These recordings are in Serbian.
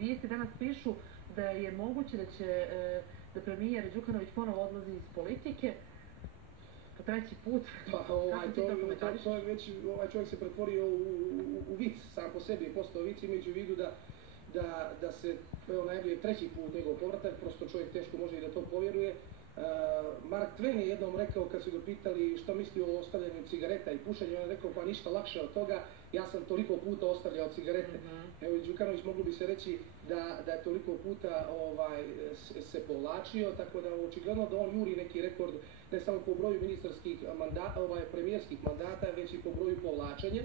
vijesti danas pišu da je moguće da premijer Đukanović ponovo odlazi iz politike po treći put. To je već, ovaj čovjek se pretvorio u vic, sam po sebi je postao vic, imajući u vidu da se, evo najbolje treći put njegov povratak, prosto čovjek teško može i da to povjeruje. Mark Twain je jednom rekao, kad su ga pitali što misli o ostavljanju cigareta i pušenju, on je rekao pa ništa lakše od toga, ja sam toliko puta ostavljao cigarete. Evo i Đukanović moglo bi se reći da je toliko puta se povlačio, tako da očigledno da on juri neki rekord ne samo po broju ministarskih mandata, premijerskih mandata, već i po broju povlačenja.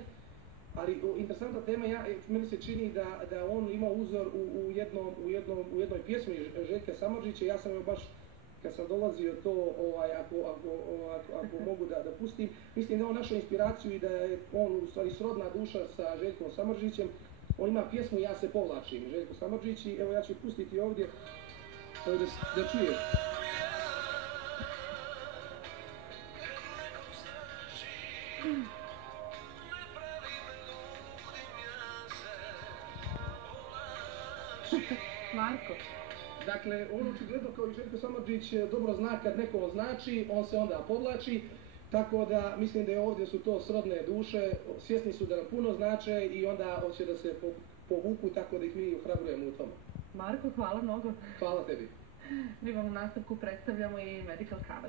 Ali interesantna tema, meni se čini da on ima uzor u jednoj pjesmi Željka Samardžića. Ja sam joj baš, kad sam dolazio to, ako mogu da pustim, mislim da je on našao inspiraciju i da je on u stvari srodna duša sa Željkom Samardžićem. On ima pjesmu Ja se povlačim, Željko Samardžić, i evo ja ću pustiti ovdje da čuje. Marko. Dakle, on očigledno kao i Željko Samardžić dobro zna kad neko označi, on se onda povlači, tako da mislim da je ovdje su to srodne duše, svjesni su da nam puno znače i onda hoće da se povuku, tako da ih mi ohrabrujemo u tome. Marko, hvala mnogo. Hvala tebi. Mi vam u nastavku predstavljamo i Medical Cover.